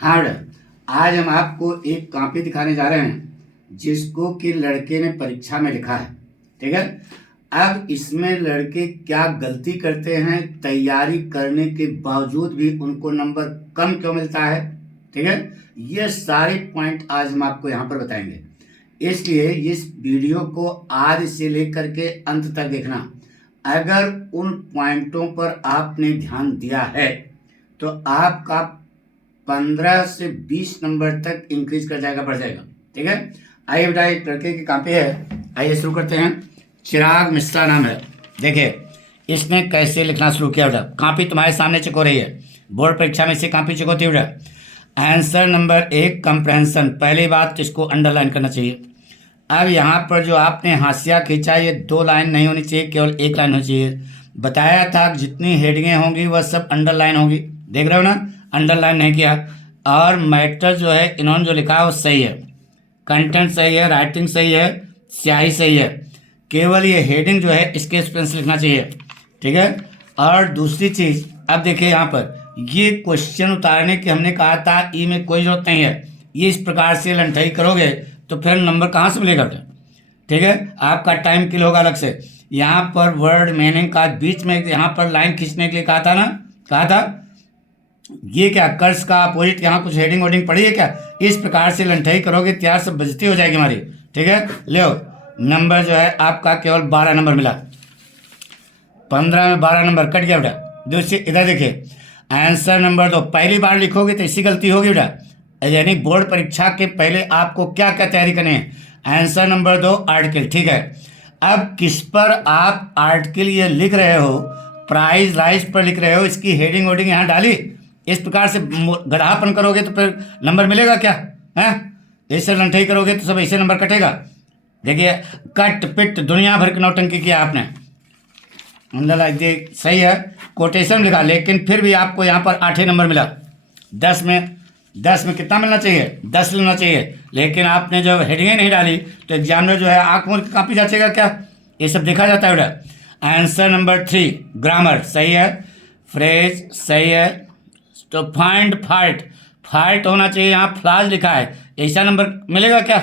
Hard. आज हम आपको एक कॉपी दिखाने जा रहे हैं जिसको कि लड़के ने परीक्षा में लिखा है। ठीक है, अब इसमें लड़के क्या गलती करते हैं, तैयारी करने के बावजूद भी उनको नंबर कम क्यों मिलता है। ठीक है, ये सारे पॉइंट आज हम आपको यहाँ पर बताएंगे, इसलिए इस वीडियो को आज से लेकर के अंत तक देखना। अगर उन पॉइंटों पर आपने ध्यान दिया है तो आपका 15 से 20 नंबर तक इंक्रीज कर जाएगा, बढ़ जाएगा। ठीक है, आइए बेटा, एक लड़के की कॉपी है, आइए शुरू करते हैं। चिराग मिश्रा नाम है। देखिए इसने कैसे लिखना शुरू किया बेटा। कॉपी तुम्हारे सामने चिपक रही है, बोर्ड परीक्षा में से कॉपी चिपकती है बेटा। आंसर नंबर 1 कंप्रहेंशन, पहली बात इसको अंडरलाइन करना चाहिए। अब यहाँ पर जो आपने हाशिया खींचा, ये 2 लाइन नहीं होनी चाहिए, केवल 1 लाइन होनी चाहिए। बताया था कि जितनी हेडिंगें होंगी वह सब अंडरलाइन होंगी, देख रहे हो ना, अंडरलाइन नहीं किया। और मैटर जो है इन्होंने जो लिखा है वो सही है, कंटेंट सही है, राइटिंग सही है, स्याही सही है, केवल ये हेडिंग जो है स्केच पेन से लिखना चाहिए। ठीक है, और दूसरी चीज़, अब देखिए यहाँ पर ये क्वेश्चन उतारने की हमने कहा था ई में कोई जरूरत नहीं है। ये इस प्रकार से लंठाई करोगे तो फिर नंबर कहाँ से मिलेगा बेटा। ठीक है, आपका टाइम किल होगा अलग से। यहाँ पर वर्ड मीनिंग का बीच में यहाँ पर लाइन खींचने के लिए कहा था ना, कहा था ये क्या कर्ज का अपोजिट, यहाँ कुछ हेडिंग वोडिंग पड़ी है क्या। इस प्रकार से लंठाई करोगे तैयार सब बेइज्जती हो जाएगी हमारी। ठीक है, लो नंबर जो है आपका केवल 12 नंबर मिला। 15 में 12 नंबर कट गया बेटा। दूसरी इधर देखिए, आंसर नंबर 2 पहली बार लिखोगे तो इसी गलती होगी बेटा। यानी बोर्ड परीक्षा के पहले आपको क्या क्या तैयारी करनी है। Answer number 2 article. ठीक है, अब किस पर आप आर्टिकल ये लिख रहे हो, प्राइस राइज पर लिख रहे हो, इसकी हेडिंग वोडिंग यहाँ डाली। इस प्रकार से गधापन करोगे तो फिर नंबर मिलेगा क्या है। ऐसे लंठाई करोगे तो सब ऐसे नंबर कटेगा। देखिए कट पिट दुनिया भर की नौटंकी किया आपने। सही है, कोटेशन लिखा, लेकिन फिर भी आपको यहाँ पर 8 नंबर मिला। 10 में कितना मिलना चाहिए, 10 मिलना चाहिए, लेकिन आपने जब हेडिंग नहीं डाली तो एग्जामिनर जो है आँख मूंद के कॉपी जांचेगा क्या। ये सब देखा जाता है बेटा। आंसर नंबर 3 ग्रामर सही है, फ्रेज सही है, तो फाइंड फाल्ट होना चाहिए, यहाँ फ्लाज लिखा है, ऐसा नंबर मिलेगा क्या।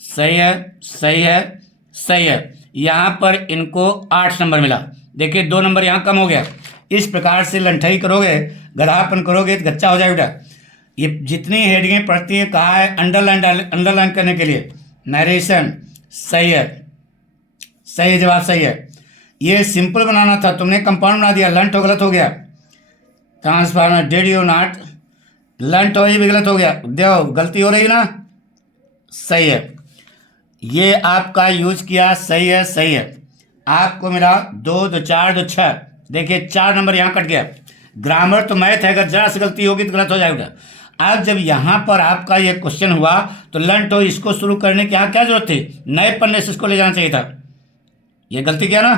सही है, सही है, सही है। यहाँ पर इनको 8 नंबर मिला। देखिए 2 नंबर यहाँ कम हो गया। इस प्रकार से लंठाई करोगे, गधापन करोगे तो गच्चा हो जाए बेटा। ये जितनी हेडिंगें पढ़ती हैं, कहा है अंडरलाइन करने के लिए। नरेशन सही है, सही है, जवाब सही है। ये सिंपल बनाना था, तुमने कंपाउंड बना दिया, लंट हो गलत हो गया। ट्रांसफार्मर डिड यू नॉट, लंट हो, ये भी गलत हो गया। देखो गलती हो रही ना, सही है। ये आपका यूज किया, सही है, सही है। आपको मिला 2 2 4 2 6। देखिए 4 नंबर यहाँ कट गया। ग्रामर तो मैथ है, अगर जरा सी गलती होगी तो गलत हो जाएगा। अब जब यहाँ पर आपका ये क्वेश्चन हुआ तो लंट हो, इसको शुरू करने की यहाँ क्या जरूरत थी, नए पन्ने से इसको ले जाना चाहिए था। ये गलती किया ना।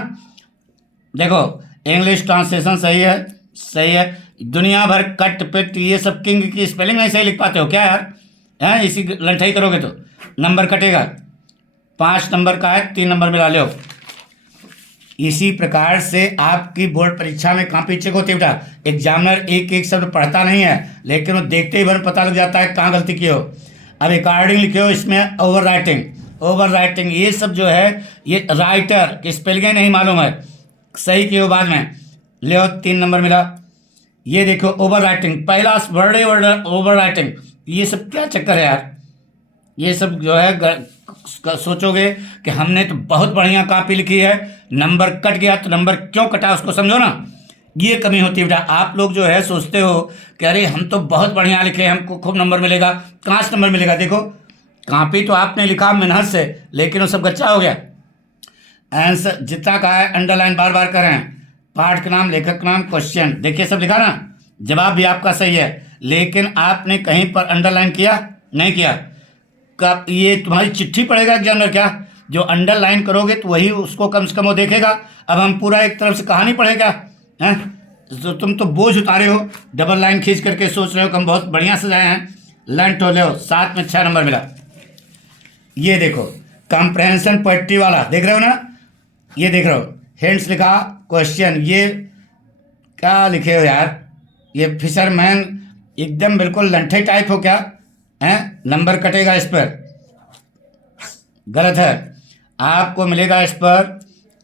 देखो इंग्लिश ट्रांसलेशन सही है, सही है। दुनिया भर कट पिट ये सब किंग की स्पेलिंग नहीं सही लिख पाते हो क्या यार, हैं। इसी लंठाई करोगे तो नंबर कटेगा। 5 नंबर का है, 3 नंबर मिला लो। इसी प्रकार से आपकी बोर्ड परीक्षा में कॉपी चेक होती है बेटा। एग्जामिनर एक एक शब्द पढ़ता नहीं है, लेकिन वो देखते ही भर पता लग जाता है कहाँ गलती की हो। अब अकॉर्डिंग लिखे हो, इसमें ओवर राइटिंग ये सब जो है, ये राइटर की स्पेलिंग नहीं मालूम है, सही की हो बाद में। ले 3 नंबर मिला। ये देखो ओवर राइटिंग, पहला वर्ड ओवर राइटिंग, ये सब क्या चक्कर है यार। ये सब जो है सोचोगे कि हमने तो बहुत बढ़िया कॉपी लिखी है, नंबर कट गया, तो नंबर क्यों कटा उसको समझो ना। ये कमी होती है बेटा। आप लोग जो है सोचते हो कि अरे हम तो बहुत बढ़िया लिखे, हमको खूब नंबर मिलेगा। कहाँ से नंबर मिलेगा, देखो कॉपी तो आपने लिखा मेहनत से, लेकिन वो सब गच्चा हो गया। आंसर जितना कहा है अंडरलाइन बार बार करें, पाठ का नाम, लेखक का नाम, क्वेश्चन, देखिए सब लिखा ना। जवाब भी आपका सही है, लेकिन आपने कहीं पर अंडरलाइन किया नहीं किया। कब ये तुम्हारी चिट्ठी पढ़ेगा एग्जामिनर क्या, जो अंडरलाइन करोगे तो वही उसको कम से कम वो देखेगा। अब हम पूरा एक तरफ से कहानी पढ़ेगा हैं, तो तुम तो बोझ उतारे हो, डबल लाइन खींच करके सोच रहे हो कि हम बहुत बढ़िया सजाए हैं। लंट हो ले 7 में 6 नंबर मिला। ये देखो कंप्रहेंशन पट्टी वाला देख रहे हो ना, ये देख रहे हो, हेंड्स लिखा, क्वेश्चन, ये क्या लिखे हो यार, ये फिशरमैन एकदम बिल्कुल लंठे टाइप हो क्या हैं, नंबर कटेगा इस पर, गलत है। आपको मिलेगा इस पर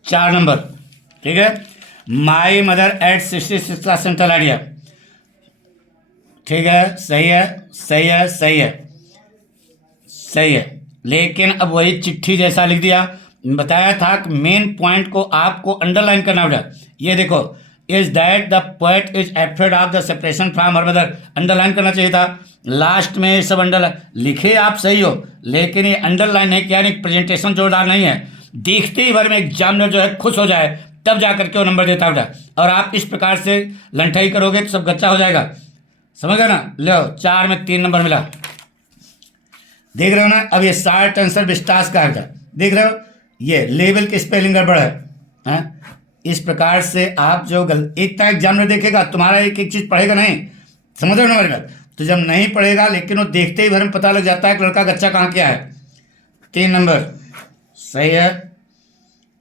4 नंबर। ठीक है। माई मदर एट 66 का सेंट्रल आइडिया। ठीक है, सही है, सही है, सही है, सही है। लेकिन अब वही चिट्ठी जैसा लिख दिया। बताया था कि मेन पॉइंट को आपको अंडरलाइन करना होगा। ये देखो, is that the poet is afraid of the separation from her mother, underline करना चाहिए था। लास्ट में ये सब अंडरलाइन लिखे, आप सही हो, लेकिन ये अंडरलाइन नहीं किया, नहीं प्रेजेंटेशन जोरदार नहीं है। देखते ही भर में एग्जामिनर जो है खुश हो जाए, तब जा करके वो नंबर देता होगा। और आप इस प्रकार से लंठाई करोगे तो सब गच्चा हो जाएगा। समझ गए ना? लो, 4 में 3 नंबर मिला। देख रहे हो ना? अब ये शार्ट आंसर विस्तास का है, देख रहे हो? ये लेवल की स्पेलिंग गड़बड़ है। इस प्रकार से आप जो एक तरह एग्जामिनर देखेगा, तुम्हारा एक एक चीज पढ़ेगा नहीं, समझ रहे हो ना मेरी बात? तो जब नहीं पढ़ेगा, लेकिन वो देखते ही भर में पता लग जाता है कि लड़का गच्चा कहाँ क्या है। 3 नंबर सही है।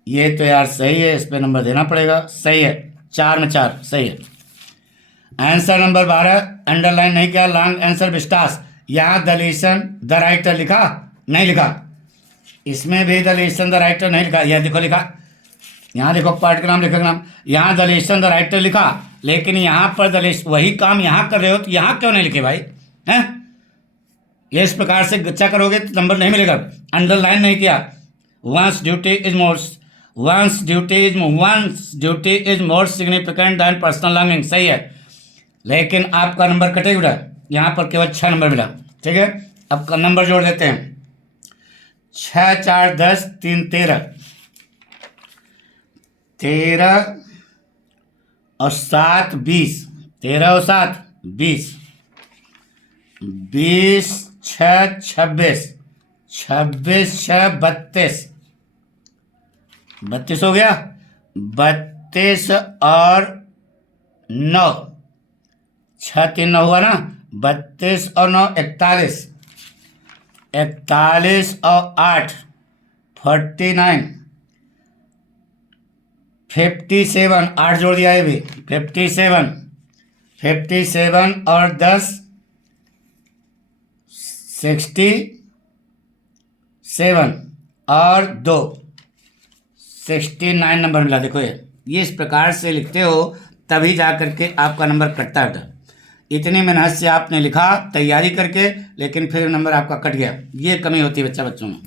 ये तो यार सही है, इस पर नंबर देना पड़ेगा। सही है, 4 में 4 सही है। आंसर नंबर 12 अंडरलाइन नहीं किया, लॉन्ग आंसर विस्टास। यहाँ द लेसन द राइटर लिखा नहीं लिखा, इसमें भी द लेसन द राइटर नहीं लिखा। यह देखो लिखा, यहाँ देखो पार्ट का नाम लिखा नाम, यहाँ द लेसन द राइटर लिखा, लेकिन यहाँ पर द लेसन वही काम यहाँ कर रहे हो तो यहाँ क्यों नहीं लिखे भाई? हैं? ये इस प्रकार से गच्चा करोगे तो नंबर नहीं मिलेगा। अंडरलाइन नहीं किया। Once duty is more significant than personal longing, सही है, लेकिन आपका नंबर कटेगा। यहाँ पर केवल 6 नंबर मिला। ठीक है, अब का नंबर जोड़ देते हैं। 6 4 10 3 13, 13 और 7 20, 13 और 7 20, 20 6 26, 26 6 32, 32 हो गया। 32 और 9, 6 3 9 हुआ ना, 32 और 9 41, 41 और 8 49, 57, 8 जोड़ दिया ये भी, 57, 57 और 10 67 और 2 69 नंबर मिला। देखो ये इस प्रकार से लिखते हो तभी जा करके आपका नंबर कटता है। इतनी मेहनत से आपने लिखा तैयारी करके, लेकिन फिर नंबर आपका कट गया। ये कमी होती है बच्चों में।